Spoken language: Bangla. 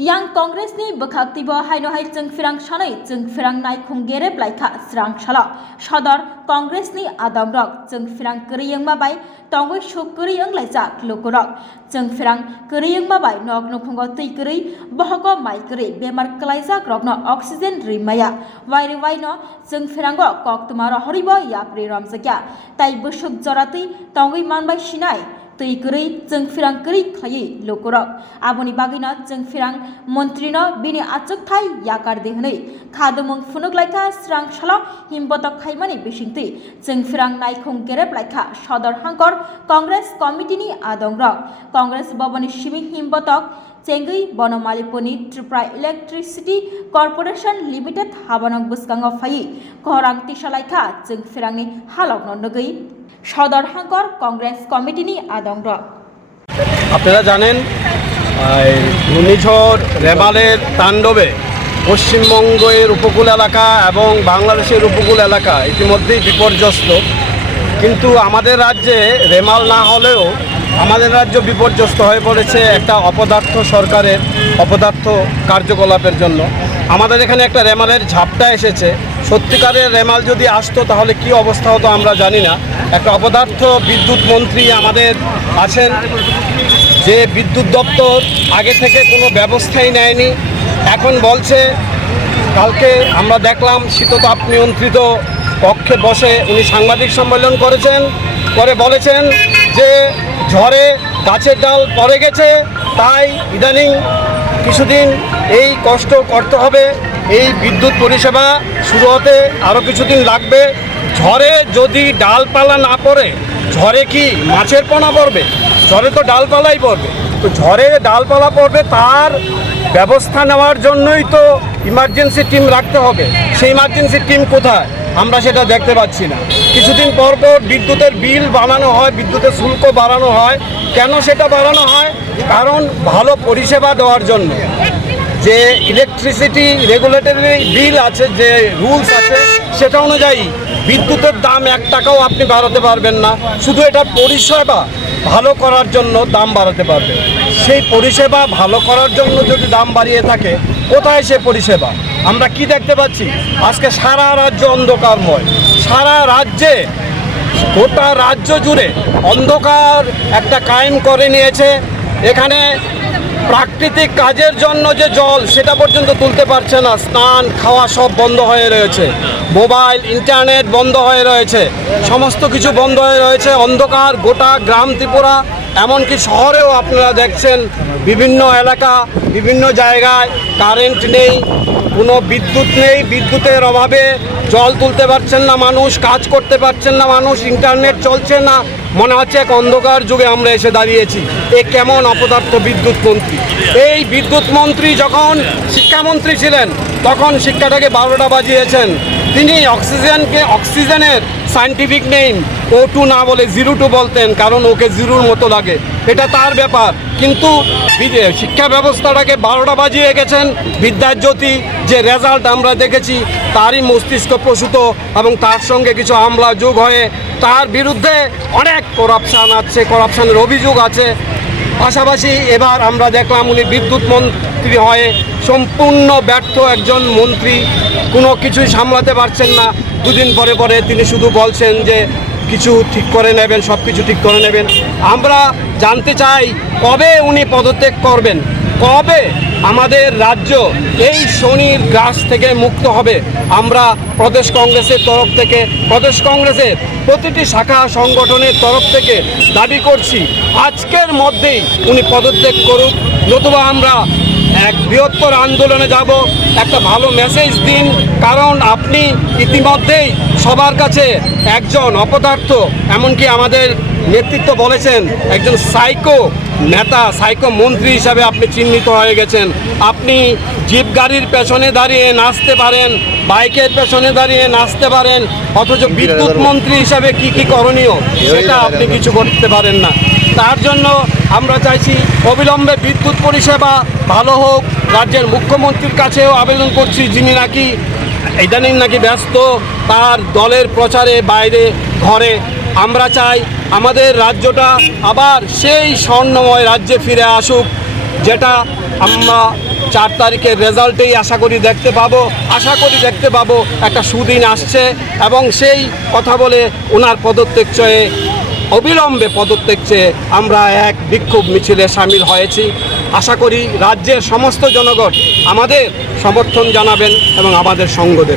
yang Congress ni bekhak tiba hai no hai chung firang shanai chung firang nai khung gere blai kha srang shala sadar Congress ni adam rok chung firang kriyang ma bai tongwe shuk kriyang lai cha klokorok chung firang kriyang ma bai nok no khungo tui kri bohko mai kri bemar klaisa krok no oxygen rimaya wairi wai no chung firang go kok tumara horibo ya pri ram sakya tai bushuk joratui tongwe man bai shinai tøigrei jengfirang grei khlai lokorok aboni bagina jengfirang montrino bini achok thai yakar dehnei khadumung funuk laika srang shala himbotok khaimani bisingtei jengfirang naikhong gerep laika সদর হাঙ্কর কংগ্রেস কমিটি নি আদংরক কংগ্রেস ভবনে সিমি হিমবতক চেঙ্গই বনমালিপনি ত্রিপুরা ইলেকট্রিসিটি কর্পোরেশন লিমিটেড হাবানক বুসকাঙ্গ ফাই খরাং তিসালাইখা চিং ফিরাংনি হালক সদর হাঙ্কর কংগ্রেস কমিটিনি আদংর আপনারা জানেন ঘূর্ণিঝড় রেমালের তাণ্ডবে পশ্চিমবঙ্গের উপকূল এলাকা এবং বাংলাদেশের উপকূল এলাকা ইতিমধ্যেই বিপর্যস্ত কিন্তু আমাদের রাজ্যে রেমাল না হলেও আমাদের রাজ্য বিপর্যস্ত হয়ে পড়েছে একটা অপদার্থ সরকারের অপদার্থ কার্যকলাপের জন্য আমাদের এখানে একটা রেমালের ঝাপটা এসেছে সত্যিকারের রেমাল যদি আসতো তাহলে কি অবস্থা হতো আমরা জানি না একটা অপদার্থ বিদ্যুৎ মন্ত্রী আমাদের আছেন যে বিদ্যুৎ দপ্তর আগে থেকে কোনো ব্যবস্থাই নেয়নি এখন বলছে কালকে আমরা দেখলাম শীততাপ নিয়ন্ত্রিত কক্ষে বসে উনি সাংবাদিক সম্মেলন করেছেন করে বলেছেন যে ঝড়ে গাছের ডাল পড়ে গেছে তাই ইদানিং কিছুদিন এই কষ্ট করতে হবে এই বিদ্যুৎ পরিষেবা শুরু হতে আরও কিছুদিন লাগবে ঝড়ে যদি ডালপালা না পড়ে ঝড়ে কি মাছের পোনা পড়বে ঝড়ে তো ডালপালাই পড়বে তো ঝড়ে ডালপালা পড়বে তার ব্যবস্থা নেওয়ার জন্যই তো ইমার্জেন্সি টিম রাখতে হবে সেই ইমার্জেন্সি টিম কোথায় আমরা সেটা দেখতে পাচ্ছি না কিছুদিন পর পর বিদ্যুতের বিল বাড়ানো হয় বিদ্যুতের শুল্ক বাড়ানো হয় কেন সেটা বাড়ানো হয় কারণ ভালো পরিষেবা দেওয়ার জন্য যে ইলেকট্রিসিটি রেগুলেটরি বিল আছে যে রুলস আছে সেটা অনুযায়ী বিদ্যুতের দাম এক টাকাও আপনি বাড়াতে পারবেন না শুধু এটা পরিষেবা ভালো করার জন্য দাম বাড়াতে পারবে সেই পরিষেবা ভালো করার জন্য যদি দাম বাড়িয়ে থাকে কোথায় সে পরিষেবা আমরা কি দেখতে পাচ্ছি আজকে সারা রাজ্য অন্ধকারময় সারা রাজ্যে গোটা রাজ্য জুড়ে অন্ধকার একটা কায়েম করে নিয়েছে এখানে প্রাকৃতিক কাজের জন্য যে জল সেটা পর্যন্ত তুলতে পারছে না স্নান খাওয়া সব বন্ধ হয়ে রয়েছে মোবাইল ইন্টারনেট বন্ধ হয়ে রয়েছে সমস্ত কিছু বন্ধ হয়ে রয়েছে অন্ধকার গোটা গ্রাম ত্রিপুরা এমনকি শহরেও আপনারা দেখছেন বিভিন্ন এলাকা বিভিন্ন জায়গায় কারেন্ট নেই কোনো বিদ্যুৎ নেই বিদ্যুতের অভাবে জল তুলতে পারছেন না মানুষ কাজ করতে পারছেন না মানুষ ইন্টারনেট চলছে না মনে হচ্ছে এক অন্ধকার যুগে আমরা এসে দাঁড়িয়েছি এ কেমন অপদার্থ বিদ্যুৎ মন্ত্রী এই বিদ্যুৎ মন্ত্রী যখন শিক্ষামন্ত্রী ছিলেন তখন শিক্ষাটাকে বারোটা বাজিয়েছেন তিনি অক্সিজেনকে অক্সিজেনের সাইন্টিফিক নেম ও টু না বলে জিরো টু বলতেন কারণ ওকে জিরোর মতো লাগে এটা তার ব্যাপার কিন্তু শিক্ষা ব্যবস্থাটাকে বারোটা বাজিয়ে গেছেন বিদ্যার জ্যোতি যে রেজাল্ট আমরা দেখেছি তারই মস্তিষ্ক প্রসূত এবং তার সঙ্গে কিছু আমলা যোগ হয়ে তার বিরুদ্ধে অনেক করাপশান আছে করাপশানের অভিযোগ আছে পাশাপাশি এবার আমরা দেখলাম উনি বিদ্যুৎ মন্ত্রী হয়ে সম্পূর্ণ ব্যর্থ একজন মন্ত্রী কোনো কিছুই সামলাতে পারছেন না দুদিন পরে পরে তিনি শুধু বলছেন যে কিছু ঠিক করে নেবেন সব কিছু ঠিক করে নেবেন আমরা জানতে চাই কবে উনি পদত্যাগ করবেন কবে আমাদের রাজ্য এই শনির গাছ থেকে মুক্ত হবে আমরা প্রদেশ কংগ্রেসের তরফ থেকে প্রদেশ কংগ্রেসের প্রতিটি শাখা সংগঠনের তরফ থেকে দাবি করছি আজকের মধ্যেই উনি পদত্যাগ করুক নতুবা আমরা এক বৃহত্তর আন্দোলনে যাব একটা ভালো মেসেজ দিন কারণ আপনি ইতিমধ্যেই সবার কাছে একজন অপদার্থ এমনকি আমাদের নেতৃত্ব বলেছেন একজন সাইকো নেতা সাইকো মন্ত্রী হিসাবে আপনি চিহ্নিত হয়ে গেছেন আপনি জিপ গাড়ির পেছনে দাঁড়িয়ে নাচতে পারেন বাইকের পেছনে দাঁড়িয়ে নাচতে পারেন অথচ বিদ্যুৎ মন্ত্রী হিসাবে কি কি করণীয় সেটা আপনি কিছু করতে পারেন না তার জন্য আমরা চাইছি অবিলম্বে বিদ্যুৎ পরিষেবা ভালো হোক রাজ্যের মুখ্যমন্ত্রীর কাছেও আবেদন করছি যিনি নাকি ইদানিং নাকি ব্যস্ত তার দলের প্রচারে বাইরে ঘরে আমরা চাই আমাদের রাজ্যটা আবার সেই স্বর্ণময় রাজ্যে ফিরে আসুক যেটা আমরা চার তারিখের রেজাল্টেই আশা করি দেখতে পাবো আশা করি দেখতে পাবো একটা সুদিন আসছে এবং সেই কথা বলে ওনার পদত্যাগ চয়ে অবিলম্বে পদত্যাগ চেয়ে আমরা এক বিক্ষোভ মিছিলে সামিল হয়েছি আশা করি রাজ্যের সমস্ত জনগণ আমাদের সমর্থন জানাবেন এবং আমাদের সঙ্গ দেবেন